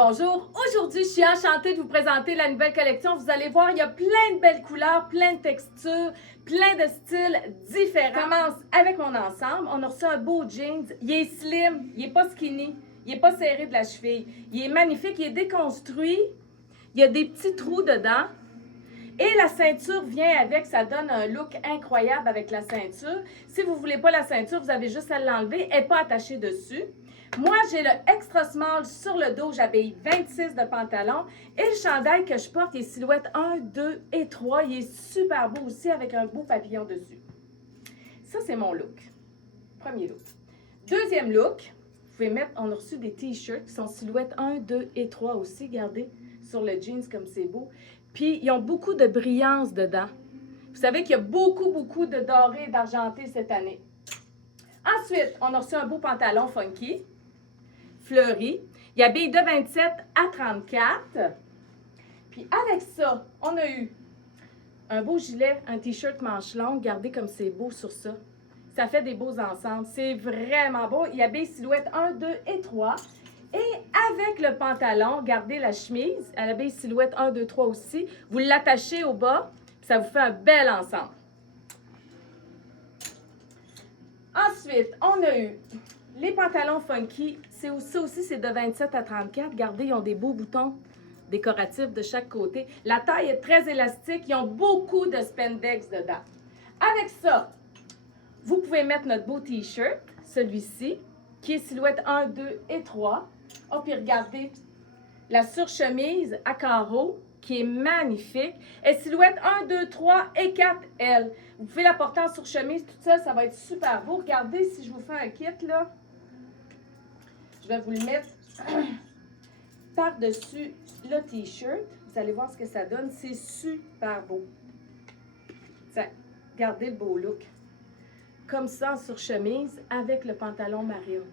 Bonjour, aujourd'hui je suis enchantée de vous présenter la nouvelle collection. Vous allez voir, il y a plein de belles couleurs, plein de textures, plein de styles différents. Je commence avec mon ensemble. On a reçu un beau jeans. Il est slim, il n'est pas skinny, il n'est pas serré de la cheville. Il est magnifique, il est déconstruit. Il y a des petits trous dedans. Et la ceinture vient avec, ça donne un look incroyable avec la ceinture. Si vous ne voulez pas la ceinture, vous avez juste à l'enlever. Elle n'est pas attachée dessus. Moi, j'ai le extra small sur le dos. J'habille 26 de pantalon. Et le chandail que je porte est silhouette 1, 2 et 3. Il est super beau aussi avec un beau papillon dessus. Ça, c'est mon look. Premier look. Deuxième look, vous pouvez mettre, on a reçu des t-shirts qui sont silhouette 1, 2 et 3 aussi. Regardez sur le jeans comme c'est beau. Puis, ils ont beaucoup de brillance dedans. Vous savez qu'il y a beaucoup de doré et d'argenté cette année. Ensuite, on a reçu un beau pantalon funky, fleuri. Il habille de 27 à 34. Puis, avec ça, on a eu un beau gilet, un t-shirt manche longue. Regardez comme c'est beau sur ça. Ça fait des beaux ensembles. C'est vraiment beau. Il habille silhouette 1, 2 et 3. Et avec le pantalon, regardez la chemise, elle habille silhouette 1, 2, 3 aussi. Vous l'attachez au bas, ça vous fait un bel ensemble. Ensuite, on a eu les pantalons funky. Ça aussi, c'est de 27 à 34. Regardez, ils ont des beaux boutons décoratifs de chaque côté. La taille est très élastique. Ils ont beaucoup de spandex dedans. Avec ça, vous pouvez mettre notre beau t-shirt, celui-ci, qui est silhouette 1, 2 et 3. Oh, puis regardez, la surchemise à carreaux, qui est magnifique. Et silhouette 1, 2, 3 et 4 L. Vous pouvez la porter en surchemise toute seule, ça va être super beau. Regardez, si je vous fais un kit, là, je vais vous le mettre par-dessus le t-shirt. Vous allez voir ce que ça donne. C'est super beau. Tiens, regardez le beau look. Comme ça, en surchemise, avec le pantalon Mario.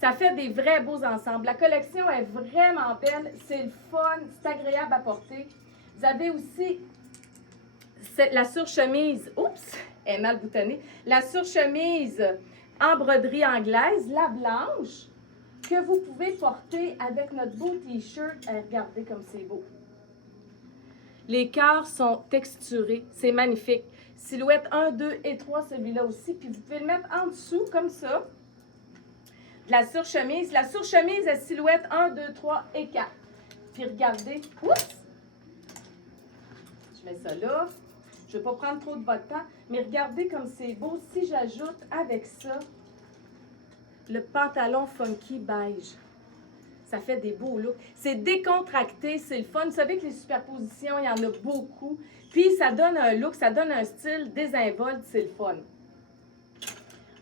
Ça fait des vrais beaux ensembles. La collection est vraiment belle. C'est le fun. C'est agréable à porter. Vous avez aussi la surchemise. Oups, elle est mal boutonnée. La surchemise en broderie anglaise, la blanche, que vous pouvez porter avec notre beau t-shirt. Regardez comme c'est beau. Les cœurs sont texturés. C'est magnifique. Silhouette 1, 2 et 3, celui-là aussi. Puis vous pouvez le mettre en dessous, comme ça. La surchemise. La surchemise est silhouette 1, 2, 3 et 4. Puis regardez. Oups! Je mets ça là. Je ne vais pas prendre trop de votre temps. Mais regardez comme c'est beau. Si j'ajoute avec ça le pantalon funky beige. Ça fait des beaux looks. C'est décontracté, c'est le fun. Vous savez que les superpositions, il y en a beaucoup. Puis ça donne un look, ça donne un style désinvolte, c'est le fun.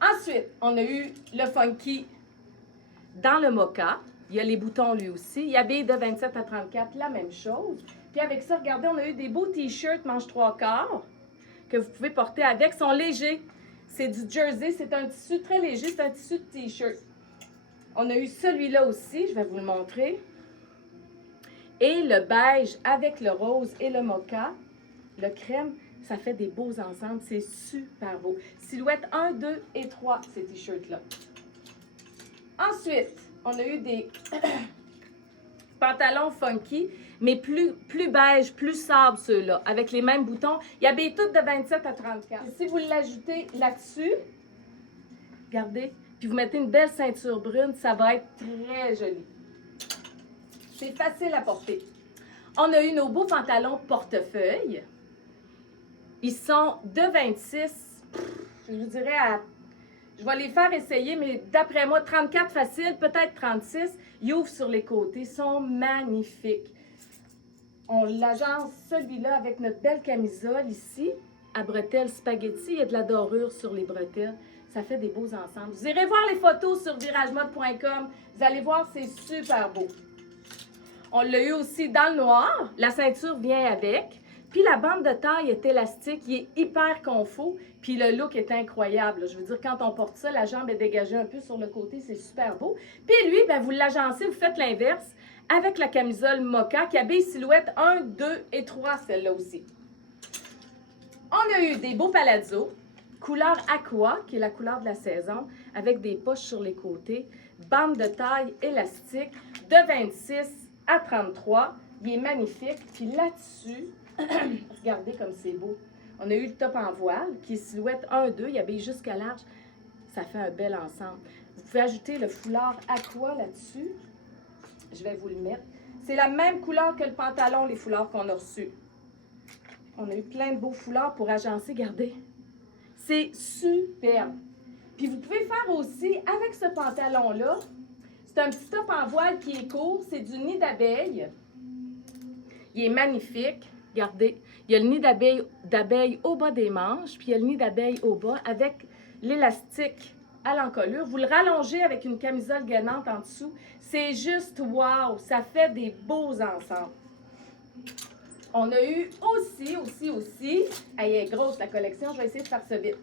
Ensuite, on a eu le funky dans le mocha. Il y a les boutons lui aussi. Il habille de 27 à 34, la même chose. Puis avec ça, regardez, on a eu des beaux t-shirts manches 3/4 que vous pouvez porter avec. Ils sont légers. C'est du jersey, c'est un tissu très léger, c'est un tissu de t-shirt. On a eu celui-là aussi, je vais vous le montrer. Et le beige avec le rose et le mocha, le crème, ça fait des beaux ensembles. C'est super beau. Silhouette 1, 2 et 3, ces t-shirts-là. Ensuite, on a eu des pantalons funky, mais plus beige, plus sable ceux-là, avec les mêmes boutons. Il habille toutes de 27 à 34. Et si vous l'ajoutez là-dessus, regardez, puis vous mettez une belle ceinture brune, ça va être très joli. C'est facile à porter. On a eu nos beaux pantalons portefeuille. Ils sont de 26, je vous dirais je vais les faire essayer, mais d'après moi, 34 facile, peut-être 36. Ils ouvrent sur les côtés, ils sont magnifiques. On l'agence celui-là avec notre belle camisole ici, à bretelles spaghetti. Il y a de la dorure sur les bretelles. Ça fait des beaux ensembles. Vous irez voir les photos sur viragemode.com. Vous allez voir, c'est super beau. On l'a eu aussi dans le noir. La ceinture vient avec. Puis la bande de taille est élastique. Il est hyper confort. Puis le look est incroyable. Je veux dire, quand on porte ça, la jambe est dégagée un peu sur le côté. C'est super beau. Puis lui, ben, vous l'agencez, vous faites l'inverse avec la camisole mocha qui habille silhouette 1, 2 et 3, celle-là aussi. On a eu des beaux palazzos. Couleur aqua, qui est la couleur de la saison, avec des poches sur les côtés, bande de taille élastique de 26 à 33. Il est magnifique. Puis là-dessus, regardez comme c'est beau. On a eu le top en voile, qui est silhouette 1-2. Il habille jusqu'à large. Ça fait un bel ensemble. Vous pouvez ajouter le foulard aqua là-dessus. Je vais vous le mettre. C'est la même couleur que le pantalon, les foulards qu'on a reçus. On a eu plein de beaux foulards pour agencer. Regardez. C'est superbe. Puis vous pouvez faire aussi, avec ce pantalon-là, c'est un petit top en voile qui est court. C'est du nid d'abeille. Il est magnifique. Regardez. Il y a le nid d'abeille au bas des manches, puis il y a le nid d'abeille au bas avec l'élastique à l'encolure. Vous le rallongez avec une camisole gainante en dessous. C'est juste wow! Ça fait des beaux ensembles. On a eu aussi, elle est grosse la collection, je vais essayer de faire ça vite.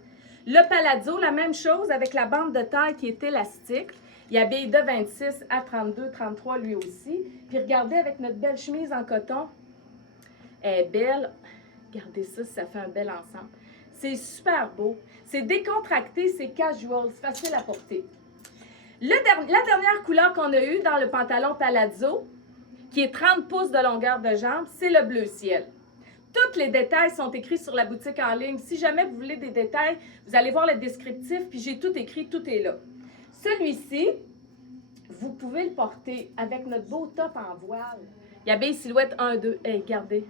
Le palazzo, la même chose avec la bande de taille qui est élastique. Il habille de 26 à 32, 33 lui aussi. Puis regardez avec notre belle chemise en coton. Elle est belle. Regardez ça, ça fait un bel ensemble. C'est super beau. C'est décontracté, c'est casual, c'est facile à porter. La dernière couleur qu'on a eue dans le pantalon palazzo, qui est 30 pouces de longueur de jambe, c'est le bleu ciel. Tous les détails sont écrits sur la boutique en ligne. Si jamais vous voulez des détails, vous allez voir le descriptif, puis j'ai tout écrit, tout est là. Celui-ci, vous pouvez le porter avec notre beau top en voile. Il habille silhouette 1-2. Hey, regardez.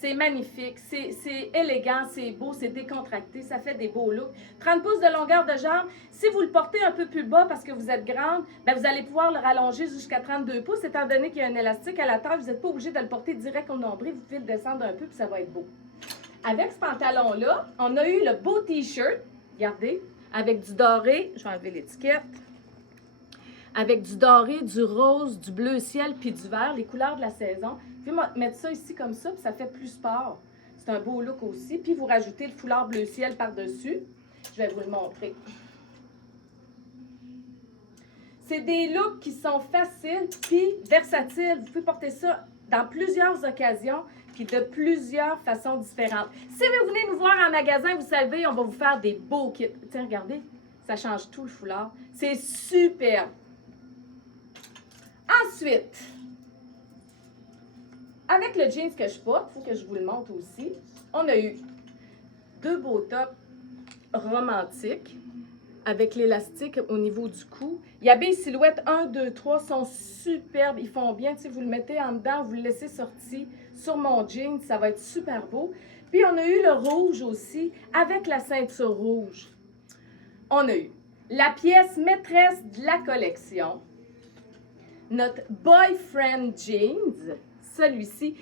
C'est magnifique, c'est élégant, c'est beau, c'est décontracté, ça fait des beaux looks. 30 pouces de longueur de jambe. Si vous le portez un peu plus bas parce que vous êtes grande, bien, vous allez pouvoir le rallonger jusqu'à 32 pouces, étant donné qu'il y a un élastique à la taille. Vous n'êtes pas obligé de le porter direct au nombril, vous pouvez le descendre un peu puis ça va être beau. Avec ce pantalon-là, on a eu le beau T-shirt, regardez, avec du doré, je vais enlever l'étiquette, avec du doré, du rose, du bleu ciel puis du vert, les couleurs de la saison. Vous pouvez mettre ça ici comme ça, puis ça fait plus sport. C'est un beau look aussi. Puis vous rajoutez le foulard bleu ciel par-dessus. Je vais vous le montrer. C'est des looks qui sont faciles puis versatiles. Vous pouvez porter ça dans plusieurs occasions puis de plusieurs façons différentes. Si vous venez nous voir en magasin, vous savez, on va vous faire des beaux kits. Tiens, regardez, ça change tout le foulard. C'est superbe. Ensuite, avec le jeans que je porte, il faut que je vous le montre aussi, on a eu deux beaux tops romantiques avec l'élastique au niveau du cou. Il y a des silhouettes 1, 2, 3, sont superbes. Ils font bien. Si vous le mettez en dedans, vous le laissez sorti sur mon jean, ça va être super beau. Puis on a eu le rouge aussi avec la ceinture rouge. On a eu la pièce maîtresse de la collection, notre boyfriend jeans, celui-ci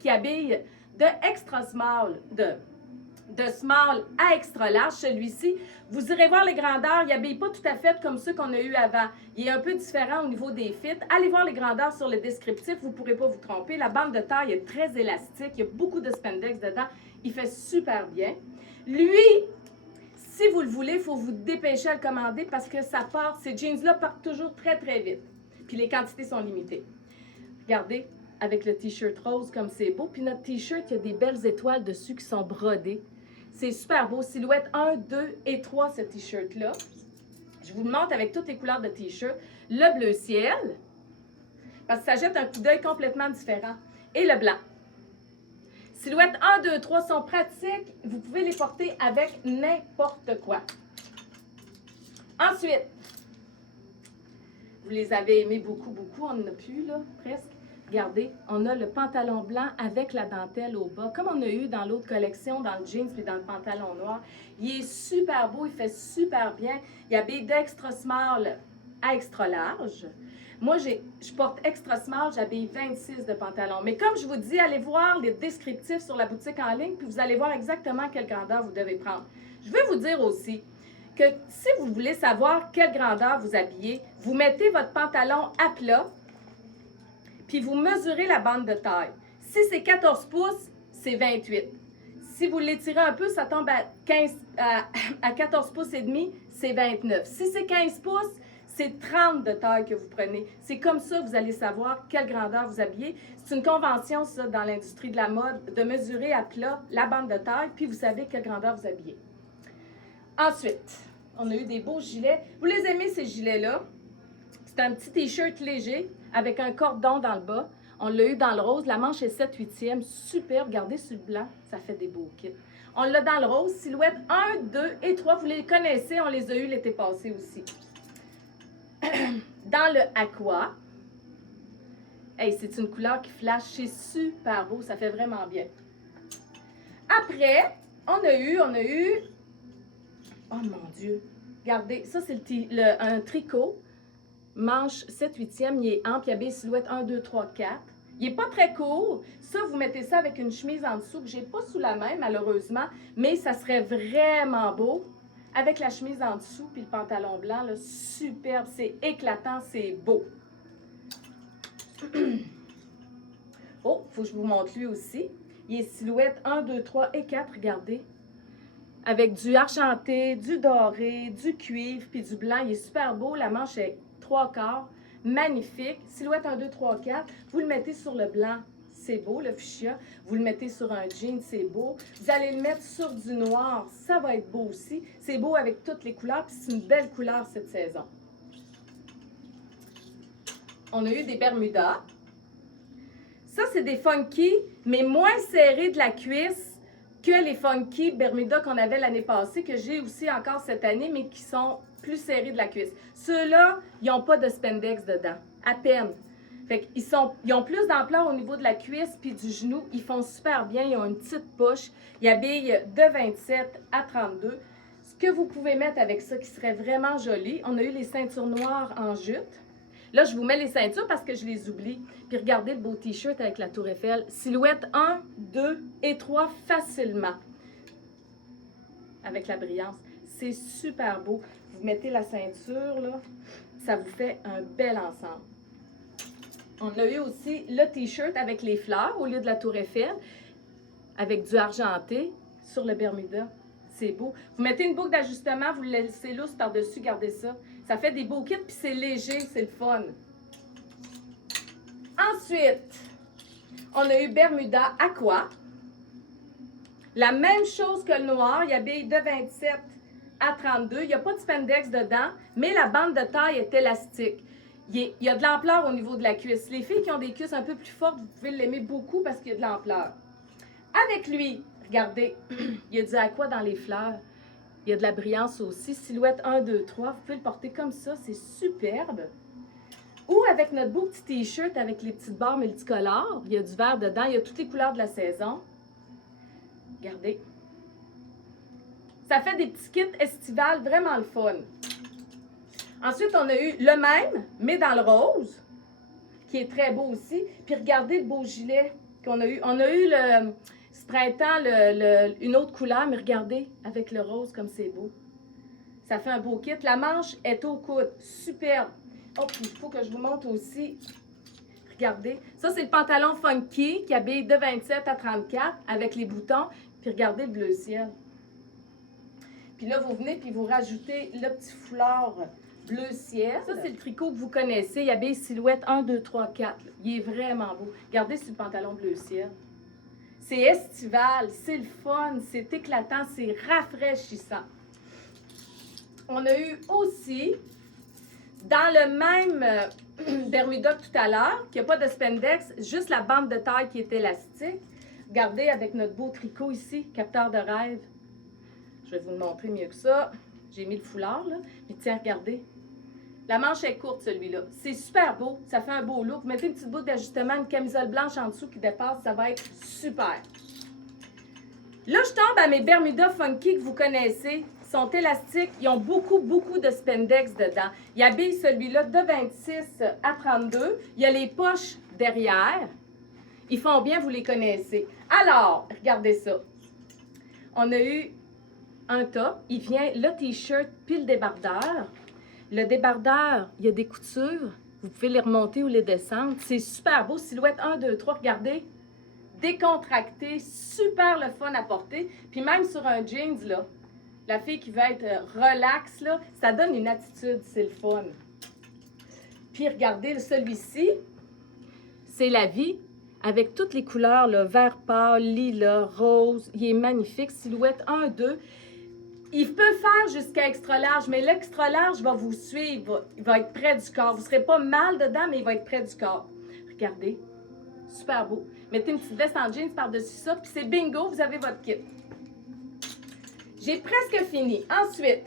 qui habille de extra small, de small à extra large, celui-ci. Vous irez voir les grandeurs, il n'habille pas tout à fait comme ceux qu'on a eu avant. Il est un peu différent au niveau des fits. Allez voir les grandeurs sur le descriptif, vous ne pourrez pas vous tromper. La bande de taille est très élastique, il y a beaucoup de spandex dedans. Il fait super bien. Lui, si vous le voulez, il faut vous dépêcher à le commander parce que ça part, ces jeans-là partent toujours très, très vite. Puis les quantités sont limitées. Regardez, avec le t-shirt rose comme c'est beau. Puis notre t-shirt, il y a des belles étoiles dessus qui sont brodées. C'est super beau. Silhouette 1, 2 et 3, ce t-shirt-là. Je vous le montre avec toutes les couleurs de t-shirt. Le bleu ciel, parce que ça jette un coup d'œil complètement différent. Et le blanc. Silhouette 1, 2, 3 sont pratiques. Vous pouvez les porter avec n'importe quoi. Ensuite, vous les avez aimés beaucoup, beaucoup. On n'en a plus, là, presque. Regardez, on a le pantalon blanc avec la dentelle au bas, comme on a eu dans l'autre collection, dans le jeans puis dans le pantalon noir. Il est super beau, il fait super bien. Il habille d'extra small à extra large. Moi, je porte extra small, j'habille 26 de pantalon. Mais comme je vous dis, allez voir les descriptifs sur la boutique en ligne, puis vous allez voir exactement quelle grandeur vous devez prendre. Je veux vous dire aussi que si vous voulez savoir quelle grandeur vous habillez, vous mettez votre pantalon à plat, puis vous mesurez la bande de taille. Si c'est 14 pouces, c'est 28. Si vous l'étirez un peu, ça tombe à 14 pouces et demi, c'est 29. Si c'est 15 pouces, c'est 30 de taille que vous prenez. C'est comme ça que vous allez savoir quelle grandeur vous habillez. C'est une convention, ça, dans l'industrie de la mode, de mesurer à plat la bande de taille, puis vous savez quelle grandeur vous habillez. Ensuite, on a eu des beaux gilets. Vous les aimez, ces gilets-là? C'est un petit t-shirt léger avec un cordon dans le bas. On l'a eu dans le rose. La manche est 7/8e. Superbe. Regardez sur le blanc. Ça fait des beaux kits. On l'a dans le rose. Silhouette 1, 2 et 3. Vous les connaissez. On les a eu l'été passé aussi. Dans le aqua. Hey, c'est une couleur qui flash. C'est super beau. Ça fait vraiment bien. Après, on a eu... Oh mon Dieu. Regardez. Ça, c'est un tricot. Manche 7/8e, il est ample, il habille silhouette 1, 2, 3, 4. Il n'est pas très court. Ça, vous mettez ça avec une chemise en dessous que je n'ai pas sous la main, malheureusement, mais ça serait vraiment beau. Avec la chemise en dessous puis le pantalon blanc, là, superbe, c'est éclatant, c'est beau. Oh, il faut que je vous montre lui aussi. Il est silhouette 1, 2, 3 et 4, regardez. Avec du argenté, du doré, du cuivre puis du blanc. Il est super beau, la manche est 3/4, magnifique. Silhouette 1, 2, 3, 4. Vous le mettez sur le blanc, c'est beau, le fuchsia. Vous le mettez sur un jean, c'est beau. Vous allez le mettre sur du noir, ça va être beau aussi. C'est beau avec toutes les couleurs, puis c'est une belle couleur cette saison. On a eu des Bermudas. Ça, c'est des funky, mais moins serrés de la cuisse que les funky Bermudas qu'on avait l'année passée, que j'ai aussi encore cette année, mais qui sont plus serrés de la cuisse. Ceux-là, ils n'ont pas de spandex dedans, à peine. Fait qu'ils ont plus d'ampleur au niveau de la cuisse puis du genou. Ils font super bien, ils ont une petite poche. Ils habillent de 27 à 32. Ce que vous pouvez mettre avec ça qui serait vraiment joli, on a eu les ceintures noires en jute. Là, je vous mets les ceintures parce que je les oublie. Puis regardez le beau t-shirt avec la tour Eiffel. Silhouette 1, 2 et 3 facilement. Avec la brillance. C'est super beau. Vous mettez la ceinture, là. Ça vous fait un bel ensemble. On a eu aussi le t-shirt avec les fleurs au lieu de la tour Eiffel. Avec du argenté sur le Bermuda. C'est beau. Vous mettez une boucle d'ajustement, vous le laissez lousse par-dessus, gardez ça. Ça fait des beaux kits, puis c'est léger, c'est le fun. Ensuite, on a eu Bermuda Aqua. La même chose que le noir, il habille de 27 à 32. Il n'y a pas de spandex dedans, mais la bande de taille est élastique. Il y a de l'ampleur au niveau de la cuisse. Les filles qui ont des cuisses un peu plus fortes, vous pouvez l'aimer beaucoup parce qu'il y a de l'ampleur. Avec lui, regardez, il y a du aqua dans les fleurs. Il y a de la brillance aussi. Silhouette 1, 2, 3. Vous pouvez le porter comme ça. C'est superbe. Ou avec notre beau petit t-shirt avec les petites barres multicolores. Il y a du vert dedans. Il y a toutes les couleurs de la saison. Regardez. Ça fait des petits kits estivales vraiment le fun. Ensuite, on a eu le même, mais dans le rose, qui est très beau aussi. Puis regardez le beau gilet qu'on a eu. On a eu ce printemps une autre couleur, mais regardez, avec le rose comme c'est beau. Ça fait un beau kit. La manche est au coude. Superbe. Oh, puis il faut que je vous montre aussi. Regardez. Ça, c'est le pantalon funky qui habille de 27 à 34 avec les boutons. Puis regardez le bleu ciel. Puis là, vous venez puis vous rajoutez le petit foulard bleu ciel. Ça, c'est le tricot que vous connaissez. Il habille silhouette 1, 2, 3, 4. Il est vraiment beau. Regardez sur le pantalon bleu ciel. C'est estival, c'est le fun, c'est éclatant, c'est rafraîchissant. On a eu aussi, dans le même Bermuda que tout à l'heure, qui n'a pas de spandex, juste la bande de taille qui est élastique. Regardez avec notre beau tricot ici, capteur de rêve. Je vais vous le montrer mieux que ça. J'ai mis le foulard, là. Mais tiens, regardez. La manche est courte, celui-là. C'est super beau. Ça fait un beau look. Vous mettez une petite boucle d'ajustement, une camisole blanche en dessous qui dépasse. Ça va être super. Là, je tombe à mes Bermuda Funky que vous connaissez. Ils sont élastiques. Ils ont beaucoup, beaucoup de spandex dedans. Ils habillent celui-là de 26 à 32. Il y a les poches derrière. Ils font bien, vous les connaissez. Alors, regardez ça. On a eu un top. Il vient le t-shirt puis le débardeur. Le débardeur, il y a des coutures. Vous pouvez les remonter ou les descendre. C'est super beau. Silhouette 1, 2, 3. Regardez. Décontracté. Super le fun à porter. Puis même sur un jeans, là, la fille qui veut être relax, là, ça donne une attitude. C'est le fun. Puis regardez, celui-ci, c'est la vie. Avec toutes les couleurs, là, vert pâle, lilas, rose. Il est magnifique. Silhouette 1, 2. Il peut faire jusqu'à extra large, mais l'extra large va vous suivre. Il va être près du corps. Vous ne serez pas mal dedans, mais il va être près du corps. Regardez. Super beau. Mettez une petite veste en jeans par-dessus ça, puis c'est bingo, vous avez votre kit. J'ai presque fini. Ensuite,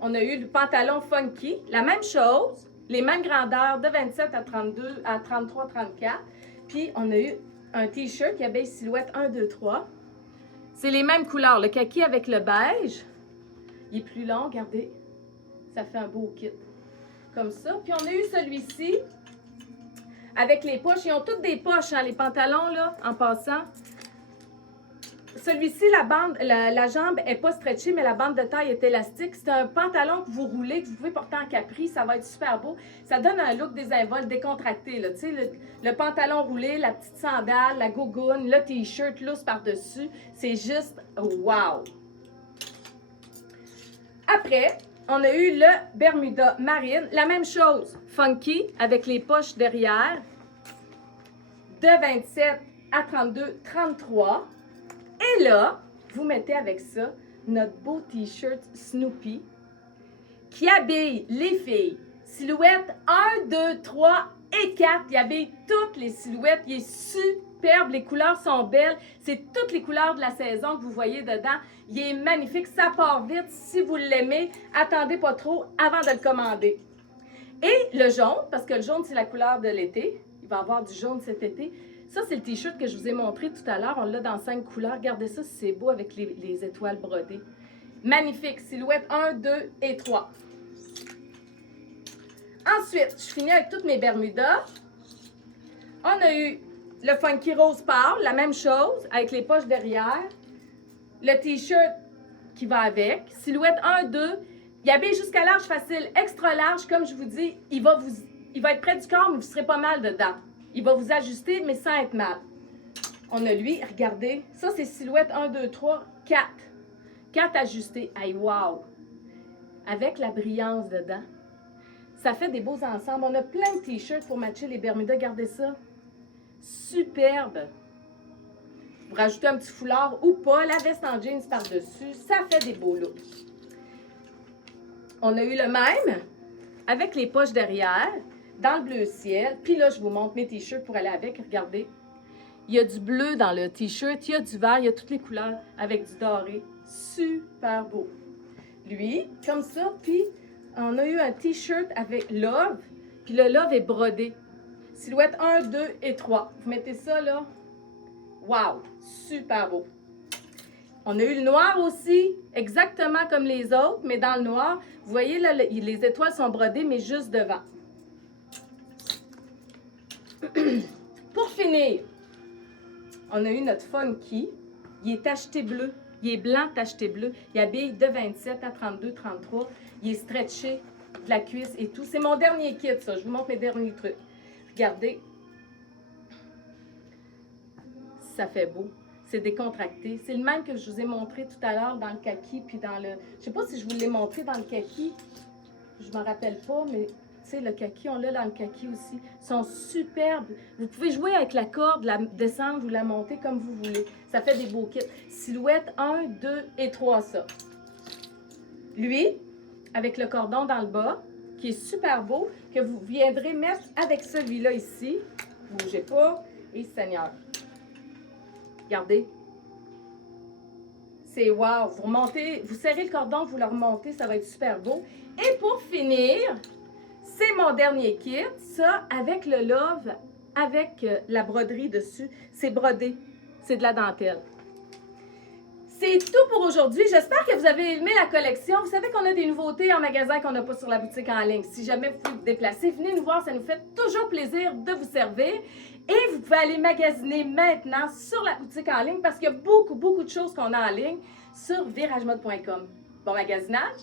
on a eu le pantalon funky. La même chose, les mêmes grandeurs de 27 à 32, à 33, 34. Puis, on a eu un t-shirt qui avait silhouette 1, 2, 3. C'est les mêmes couleurs. Le kaki avec le beige. Il est plus long, regardez. Ça fait un beau kit. Comme ça. Puis, on a eu celui-ci avec les poches. Ils ont toutes des poches, hein, les pantalons, là, en passant. Celui-ci, la jambe n'est pas stretchée, mais la bande de taille est élastique. C'est un pantalon que vous roulez, que vous pouvez porter en capri. Ça va être super beau. Ça donne un look désinvolte, décontracté. Là. Tu sais, le pantalon roulé, la petite sandale, la gougoune, le t-shirt loose par-dessus. C'est juste wow! Après, on a eu le Bermuda marine. La même chose, funky, avec les poches derrière, de 27 à 32, 33. Et là, vous mettez avec ça notre beau t-shirt Snoopy qui habille les filles. Silhouette 1, 2, 3 et 4. Il habille toutes les silhouettes. Il est superbe. Les couleurs sont belles. C'est toutes les couleurs de la saison que vous voyez dedans. Il est magnifique. Ça part vite. Si vous l'aimez, attendez pas trop avant de le commander. Et le jaune, parce que le jaune, c'est la couleur de l'été. Il va y avoir du jaune cet été. Ça, c'est le t-shirt que je vous ai montré tout à l'heure. On l'a dans 5 couleurs. Regardez ça, c'est beau avec les étoiles brodées. Magnifique. Silhouette 1, 2 et 3. Ensuite, je finis avec toutes mes Bermudas. On a eu le funky rose pâle, la même chose, avec les poches derrière. Le t-shirt qui va avec. Silhouette 1, 2. Il habille jusqu'à large facile, extra large. Comme je vous dis, il va être près du corps, mais vous serez pas mal dedans. Il va vous ajuster, mais sans être mal. On a lui, regardez. Ça, c'est silhouette 1, 2, 3, 4. 4 ajustés. Hey, wow! Avec la brillance dedans. Ça fait des beaux ensembles. On a plein de t-shirts pour matcher les Bermudas. Regardez ça. Superbe. Vous rajoutez un petit foulard ou pas. La veste en jeans par-dessus. Ça fait des beaux looks. On a eu le même avec les poches derrière. Dans le bleu ciel. Puis là, je vous montre mes t-shirts pour aller avec. Regardez. Il y a du bleu dans le t-shirt. Il y a du vert. Il y a toutes les couleurs avec du doré. Super beau. Lui, comme ça. Puis, on a eu un t-shirt avec love. Puis le love est brodé. Silhouette 1, 2 et 3. Vous mettez ça là. Wow! Super beau. On a eu le noir aussi. Exactement comme les autres. Mais dans le noir. Vous voyez là, les étoiles sont brodées, mais juste devant. Pour finir, on a eu notre funky. Il est tacheté bleu. Il est blanc tacheté bleu. Il habille de 27 à 32, 33. Il est stretché de la cuisse et tout. C'est mon dernier kit, ça. Je vous montre mes derniers trucs. Regardez. Ça fait beau. C'est décontracté. C'est le même que je vous ai montré tout à l'heure dans le kaki puis dans le... Je sais pas si je vous l'ai montré dans le kaki. Je m'en rappelle pas, mais... Tu sais, le kaki, on l'a dans le kaki aussi. Ils sont superbes. Vous pouvez jouer avec la corde, la descendre ou la monter comme vous voulez. Ça fait des beaux kits. Silhouette 1, 2 et 3, ça. Lui, avec le cordon dans le bas, qui est super beau, que vous viendrez mettre avec celui-là ici. Bougez pas. Et Seigneur. Regardez. C'est wow. Vous remontez, vous serrez le cordon, vous le remontez, ça va être super beau. Et pour finir... C'est mon dernier kit, ça, avec le love, avec la broderie dessus. C'est brodé, c'est de la dentelle. C'est tout pour aujourd'hui. J'espère que vous avez aimé la collection. Vous savez qu'on a des nouveautés en magasin qu'on n'a pas sur la boutique en ligne. Si jamais vous pouvez vous déplacer, venez nous voir, ça nous fait toujours plaisir de vous servir. Et vous pouvez aller magasiner maintenant sur la boutique en ligne parce qu'il y a beaucoup de choses qu'on a en ligne sur viragemode.com. Bon magasinage!